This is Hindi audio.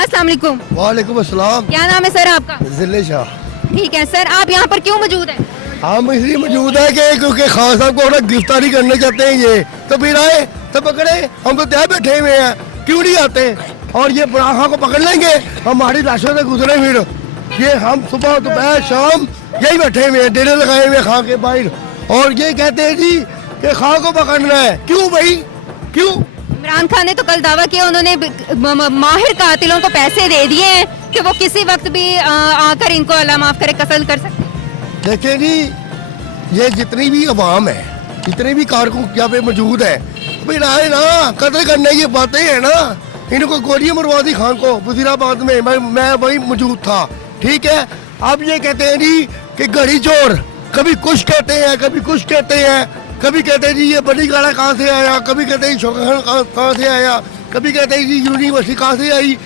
अस्सलाम वालेकुम। वालेकुम अस्सलाम। क्या नाम है सर आपका? जिले शाह। ठीक है सर, आप यहाँ पर क्यों मौजूद हैं? हम इसलिए मौजूद है कि क्योंकि खान साहब को गिरफ्तारी करना चाहते हैं ये, तो फिर आए तो पकड़े, हम तो तय बैठे हुए हैं, क्यों नहीं आते? और ये बुरा खां को पकड़ लेंगे, हमारी लाशों से गुजरे फिर ये हम सुबह दोपहर शाम यही बैठे हुए हैं, डेरे लगाए हुए खां के बाहर, और ये कहते हैं जी कि खां को पकड़ना है। क्यों भाई, क्यों? इमरान खान ने तो कल दावा किया उन्होंने माहिर कातिलों को पैसे दे दिए हैं कि वो किसी वक्त भी आकर इनको अल्लाह माफ करे कत्ल कर सकते हैं। देखिए जी, ये जितनी भी अवाम है, जितने भी कारकुन यहाँ पे मौजूद है, फिर आए ना, कत्ल करने की बातें है ना, इनको गोलियां मरवा दी खान को वजीराबाद में, मैं वही मौजूद था, ठीक है। अब ये कहते हैं जी कि घड़ी चोर, कभी कुछ कहते हैं, कभी कुछ कहते हैं, कभी कहते हैं जी ये बड़ी गाड़ा कहाँ से आया, कभी कहते हैं शोका खान कहाँ से आया, कभी कहते हैं जी यूनिवर्सिटी कहाँ से आई।